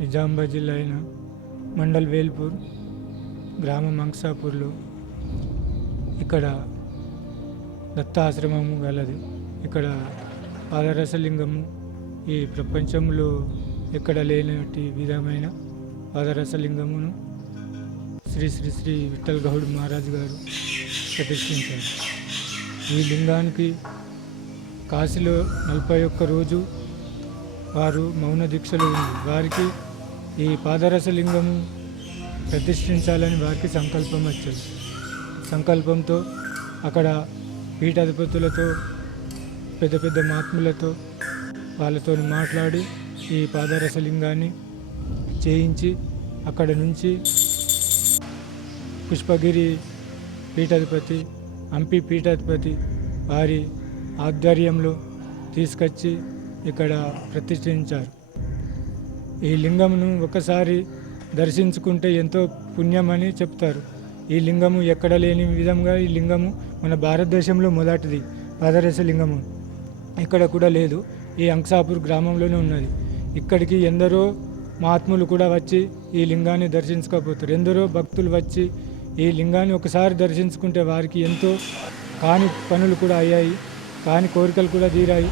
నిజామాబాద్ జిల్లా అయిన మండల్ వేల్పూర్ గ్రామం మంక్సాపూర్లో ఇక్కడ దత్తాశ్రమము గలదు. ఇక్కడ పాదరసలింగము ఈ ప్రపంచంలో ఎక్కడ లేనటి విధమైన పాదరసలింగమును శ్రీ శ్రీ శ్రీ విఠల్ గౌడ్ మహారాజ్ గారు ప్రతిష్ఠించారు. ఈ లింగానికి కాశీలో 41 రోజు వారు మౌన దీక్షలు ఉంది. వారికి ఈ పాదరసలింగము ప్రతిష్ఠించాలని వారికి సంకల్పం వచ్చింది. సంకల్పంతో అక్కడ పీఠాధిపతులతో పెద్ద పెద్ద మహాత్ములతో వాళ్ళతో మాట్లాడి ఈ పాదరసలింగాన్ని చేయించి అక్కడ నుంచి పుష్పగిరి పీఠాధిపతి, హంపి పీఠాధిపతి వారి ఆధ్వర్యంలో తీసుకొచ్చి ఇక్కడ ప్రతిష్ఠించారు. ఈ లింగమును ఒకసారి దర్శించుకుంటే ఎంతో పుణ్యమని చెప్తారు. ఈ లింగము ఎక్కడ లేని విధంగా ఈ లింగము మన భారతదేశంలో మొదటిది పాదరస లింగము. ఇక్కడ కూడా లేదు, ఈ అంక్సాపూర్ గ్రామంలోనే ఉన్నది. ఇక్కడికి ఎందరో మహాత్ములు కూడా వచ్చి ఈ లింగాన్ని దర్శించుకోపోతారు. ఎందరో భక్తులు వచ్చి ఈ లింగాన్ని ఒకసారి దర్శించుకుంటే వారికి ఎంతో కాని పనులు కూడా అయ్యాయి, కాని కోరికలు కూడా తీరాయి.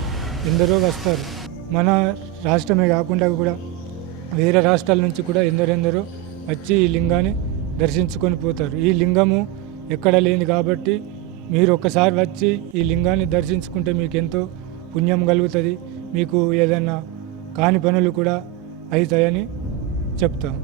ఎందరో వస్తారు. మన రాష్ట్రమే కాకుండా కూడా వేరే రాష్ట్రాల నుంచి కూడా ఎందరెందరో వచ్చి ఈ లింగాన్ని దర్శించుకొని పోతారు. ఈ లింగము ఎక్కడ లేని కాబట్టి మీరు ఒకసారి వచ్చి ఈ లింగాన్ని దర్శించుకుంటే మీకు ఎంతో పుణ్యం కలుగుతుంది. మీకు ఏదైనా కాని పనులు కూడా అవుతాయని చెప్తాం.